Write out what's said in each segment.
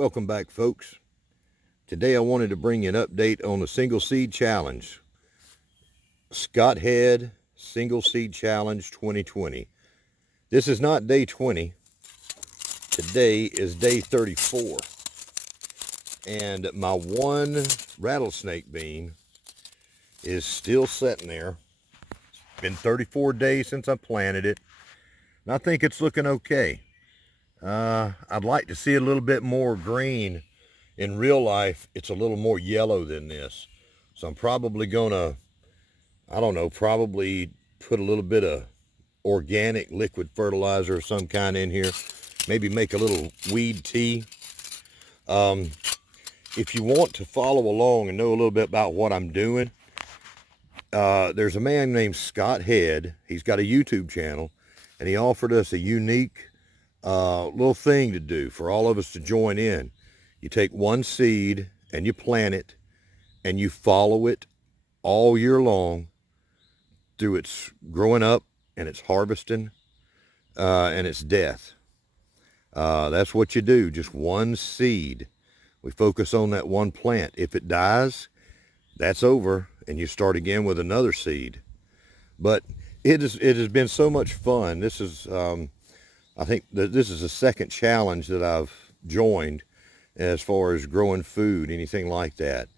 Welcome back, folks. Today I wanted to bring you an update on the Single Seed Challenge. Copperhead Single Seed Challenge 2020. This is not day 20. Today is day 34. And my one rattlesnake bean is still sitting there. It's been 34 days since I planted it. And I think it's looking okay. I'd like to see a little bit more green. In real life, it's a little more yellow than this. So I'm probably gonna, probably put a little bit of organic liquid fertilizer of some kind in here. Maybe make a little weed tea. If you want to follow along and know a little bit about what I'm doing, there's a man named Copperhead. He's got a YouTube channel, and he offered us a unique little thing to do for all of us to join in. You take one seed and you plant it, and you follow it all year long through its growing up and its harvesting and its death. That's what you do, just one seed. We focus on that one plant. If it dies, that's over, and you start again with another seed. But it has been so much fun. This is I think that this is the second challenge that I've joined as far as growing food, anything like that.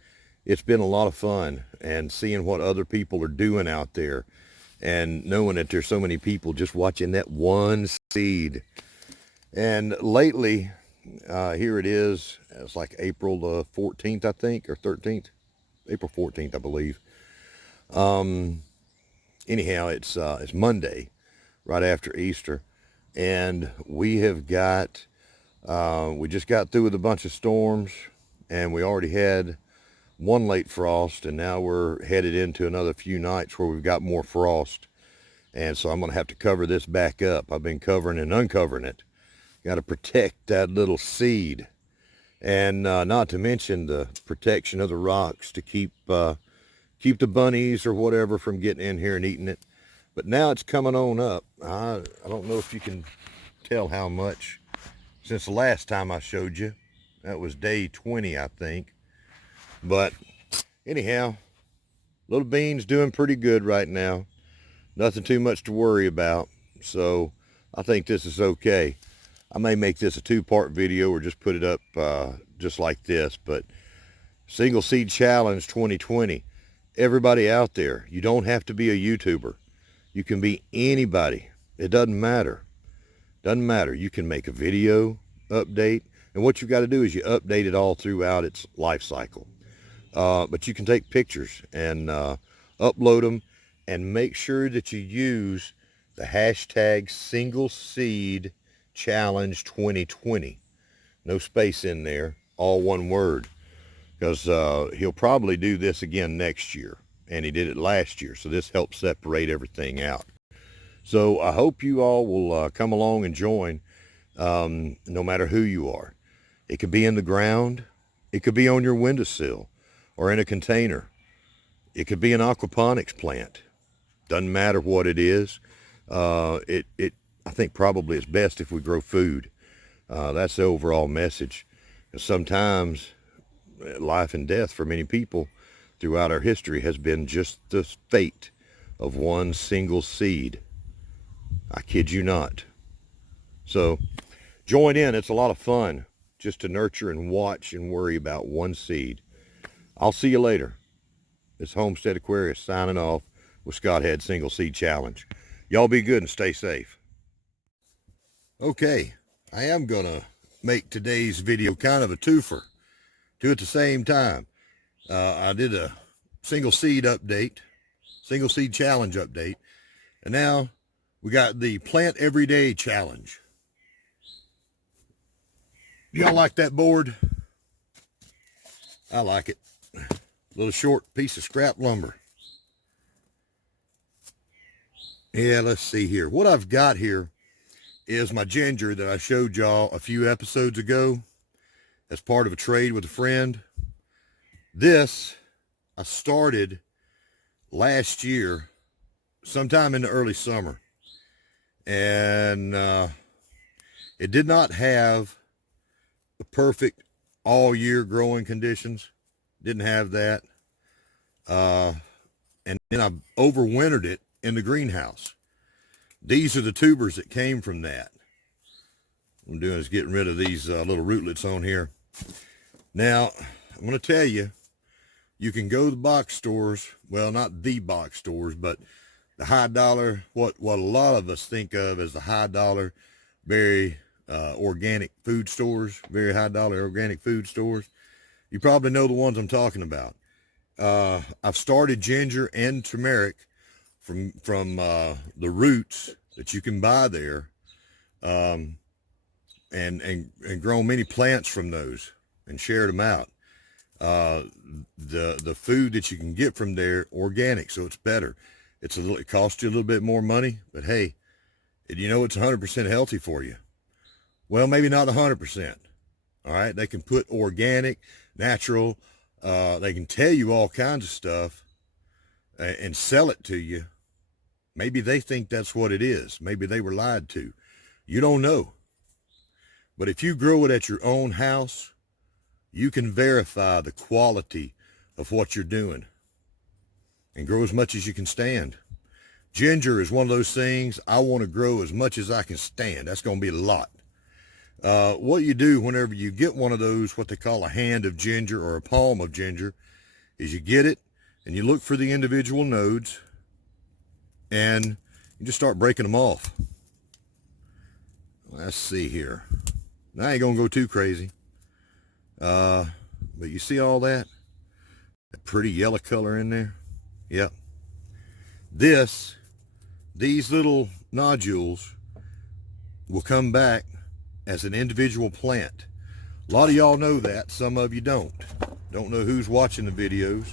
It's been a lot of fun, and seeing what other people are doing out there and knowing that there's so many people just watching that one seed. And lately, here it is, it's like April the 14th, I think, or 13th, April 14th, I believe. Anyhow, it's Monday, right after Easter. And we have got, we just got through with a bunch of storms, and we already had one late frost, and now we're headed into another few nights where we've got more frost. And so I'm going to have to cover this back up. I've been covering and uncovering it. Got to protect that little seed. And not to mention the protection of the rocks to keep the bunnies or whatever from getting in here and eating it. But now it's coming on up. I don't know if you can tell how much since the last time I showed you. That was day 20, I think. But anyhow, little bean's doing pretty good right now. Nothing too much to worry about. So I think this is okay. I may make this a two-part video or just put it up just like this. But Single Seed Challenge 2020. Everybody out there, you don't have to be a YouTuber. You can be anybody. It doesn't matter. Doesn't matter. You can make a video update, and what you've got to do is you update it all throughout its life cycle. But you can take pictures and upload them, and make sure that you use the hashtag Single Seed Challenge 2020. No space in there, all one word, because he'll probably do this again next year. And he did it last year, so this helps separate everything out. So I hope you all will come along and join, no matter who you are. It could be in the ground, it could be on your windowsill, or in a container. It could be an aquaponics plant. Doesn't matter what it is. I think probably it's best if we grow food. That's the overall message. Sometimes life and death for many people throughout our history has been just the fate of one single seed. I kid you not. So join in. It's a lot of fun just to nurture and watch and worry about one seed. I'll see you later. This Homestead Aquarius signing off with Copperhead Single Seed Challenge. Y'all be good and stay safe. Okay, I am gonna make today's video kind of a twofer. Two at the same time. I did a single seed update, single seed challenge update, and now we got the plant every day challenge. Y'all like that board? I like it. A little short piece of scrap lumber. Yeah, let's see here. What I've got here is my ginger that I showed y'all a few episodes ago as part of a trade with a friend. This I started last year, sometime in the early summer, and it did not have the perfect all year growing conditions. Didn't have that. And then I overwintered it in the greenhouse. These are the tubers that came from that. What I'm doing is getting rid of these little rootlets on here. Now, I'm going to tell you, you can go to the box stores. Well, not the box stores, but the high dollar, what a lot of us think of as the high dollar, very organic food stores, very high dollar organic food stores. You probably know the ones I'm talking about. I've started ginger and turmeric from the roots that you can buy there, and grown many plants from those and shared them out. The food that you can get from there, organic, so it's better. It costs you a little bit more money, but hey, you know it's 100% healthy for you. Well, maybe not 100%. All right, they can put organic, natural. They can tell you all kinds of stuff and sell it to you. Maybe they think that's what it is. Maybe they were lied to. You don't know. But if you grow it at your own house, you can verify the quality of what you're doing and grow as much as you can stand. Ginger is one of those things I want to grow as much as I can stand. That's going to be a lot. What you do whenever you get one of those, what they call a hand of ginger or a palm of ginger, is you get it and you look for the individual nodes and you just start breaking them off. Let's see here. Now I ain't gonna go too crazy. But you see all that? That pretty yellow color in there? Yep. These little nodules will come back as an individual plant. A lot of y'all know that, some of you don't. Don't know who's watching the videos.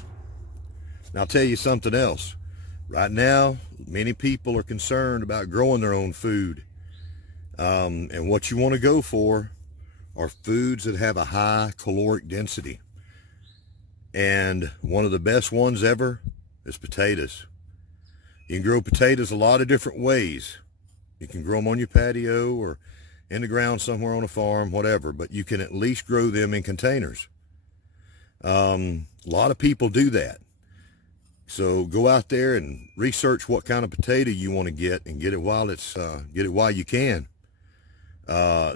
And I'll tell you something else. Right now, many people are concerned about growing their own food. And what you want to go for are foods that have a high caloric density. And one of the best ones ever is potatoes. You can grow potatoes a lot of different ways. You can grow them on your patio or in the ground somewhere on a farm, whatever, but you can at least grow them in containers. A lot of people do that. So go out there and research what kind of potato you want to get and get it while you can.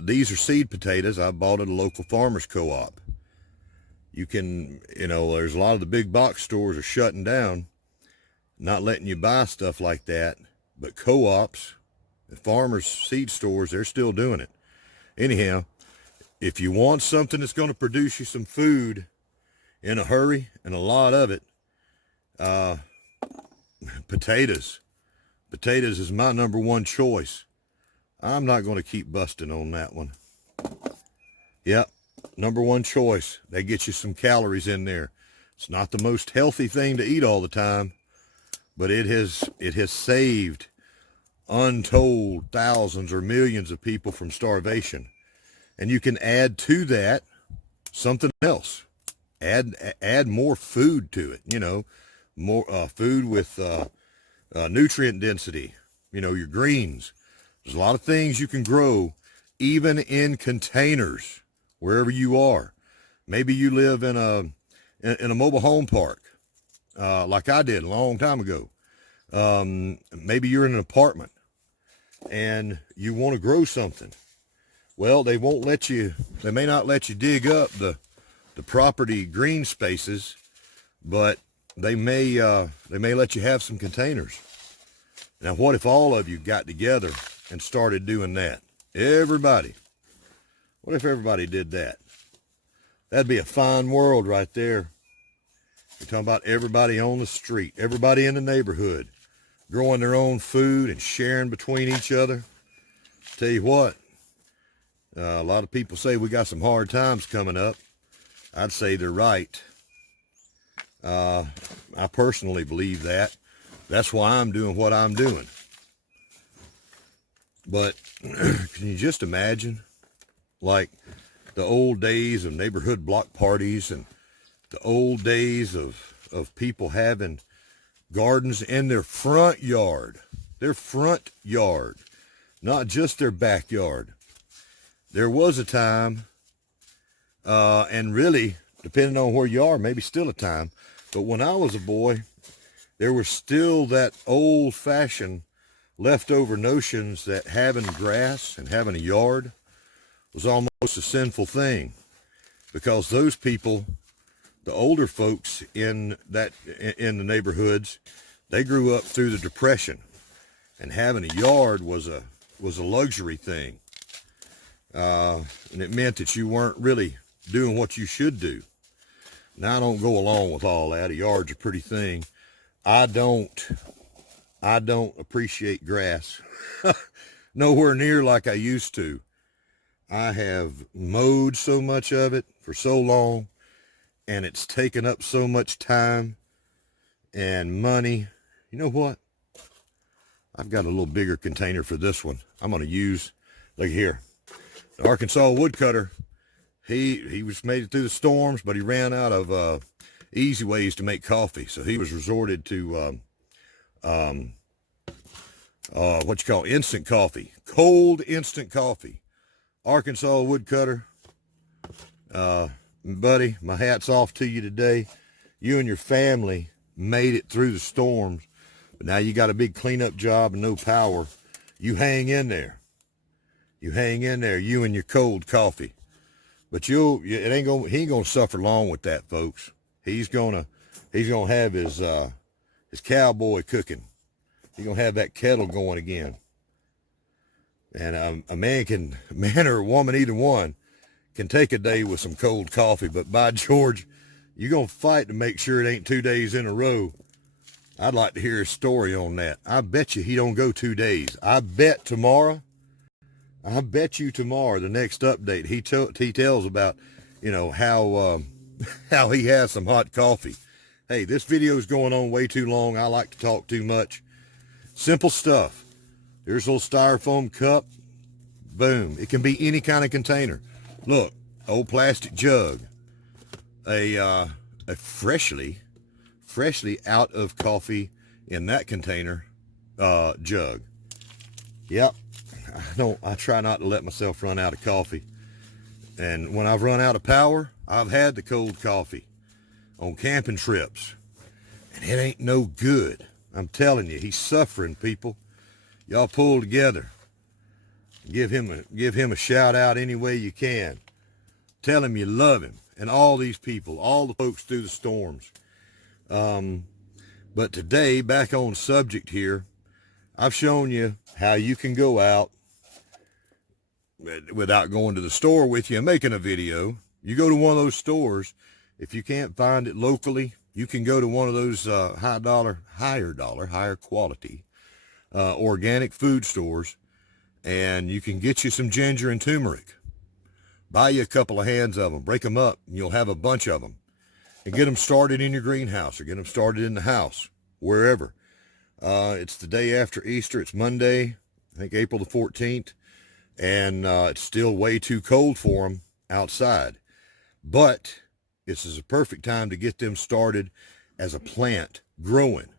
These are seed potatoes I bought at a local farmer's co-op. You can, there's a lot of the big box stores are shutting down, not letting you buy stuff like that, but co-ops, the farmers' seed stores, they're still doing it. Anyhow, if you want something that's going to produce you some food in a hurry, and a lot of it, potatoes. Potatoes is my number one choice. I'm not going to keep busting on that one. Yep, number one choice. They get you some calories in there. It's not the most healthy thing to eat all the time, but it has saved untold thousands or millions of people from starvation. And you can add to that something else. Add more food to it, more food with nutrient density, your greens. There's a lot of things you can grow even in containers wherever you are. Maybe you live in a mobile home park, like I did a long time ago. Maybe you're in an apartment and you want to grow something. Well, they may not let you dig up the property green spaces, but they may let you have some containers. Now, what if all of you got together and started doing that? Everybody. What if everybody did that? That'd be a fine world right there. You're talking about everybody on the street, everybody in the neighborhood, growing their own food and sharing between each other. Tell you what, a lot of people say we got some hard times coming up. I'd say they're right. I personally believe that. That's why I'm doing what I'm doing. But can you just imagine, like the old days of neighborhood block parties and the old days of people having gardens in their front yard, not just their backyard. There was a time And really, depending on where you are, maybe still a time. But when I was a boy, there was still that old-fashioned leftover notions that having grass and having a yard was almost a sinful thing, because those people, the older folks in the neighborhoods, they grew up through the Depression, and having a yard was a luxury thing, and it meant that you weren't really doing what you should do. Now I don't go along with all that. A yard's a pretty thing. I don't appreciate grass nowhere near like I used to. I have mowed so much of it for so long, and it's taken up so much time and money. You know what? I've got a little bigger container for this one. I'm going to use, look here, the Arkansas woodcutter. He was made it through the storms, but he ran out of easy ways to make coffee. So he was resorted to what you call instant coffee, cold instant coffee. Arkansas woodcutter. Buddy, my hat's off to you today. You and your family made it through the storms, but now you got a big cleanup job and no power. You hang in there. You hang in there, you and your cold coffee. But he ain't gonna suffer long with that, folks. He's gonna have his cowboy cooking. He's gonna have that kettle going again. And a man or a woman, either one, can take a day with some cold coffee. But by George, you're gonna fight to make sure it ain't 2 days in a row. I'd like to hear his story on that. I bet you he don't go 2 days. I bet you tomorrow, the next update, he tells about, how he has some hot coffee. Hey, this video is going on way too long. I like to talk too much. Simple stuff. There's a little styrofoam cup. Boom. It can be any kind of container. Look, old plastic jug. A freshly out of coffee in that container jug. Yep. I try not to let myself run out of coffee. And when I've run out of power, I've had the cold coffee on camping trips. And it ain't no good. I'm telling you, he's suffering, people. Y'all pull together. Give him a shout out any way you can. Tell him you love him. And all these people, all the folks through the storms. But today, back on subject here, I've shown you how you can go out without going to the store with you and making a video. You go to one of those stores. If you can't find it locally, you can go to one of those higher quality organic food stores, and you can get you some ginger and turmeric. Buy you a couple of hands of them, break them up, and you'll have a bunch of them. And get them started in your greenhouse, or get them started in the house, wherever. It's the day after Easter. It's Monday, I think April the 14th. And it's still way too cold for them outside. But this is a perfect time to get them started as a plant growing.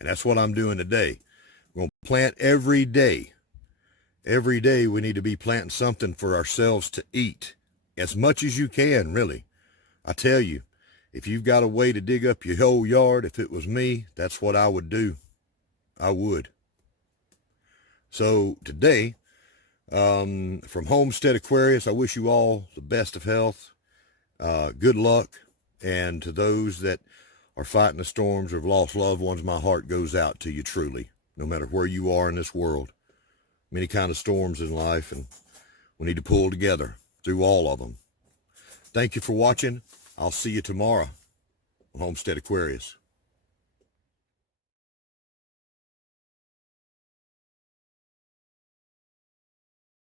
And that's what I'm doing today. We're going to plant every day. Every day we need to be planting something for ourselves to eat. As much as you can, really. I tell you, if you've got a way to dig up your whole yard, if it was me, that's what I would do. I would. So today, from Homestead Aquarius, I wish you all the best of health, good luck, and to those that are fighting the storms or have lost loved ones, my heart goes out to you truly, no matter where you are in this world. Many kind of storms in life, and we need to pull together through all of them. Thank you for watching. I'll see you tomorrow on Homestead Aquarius.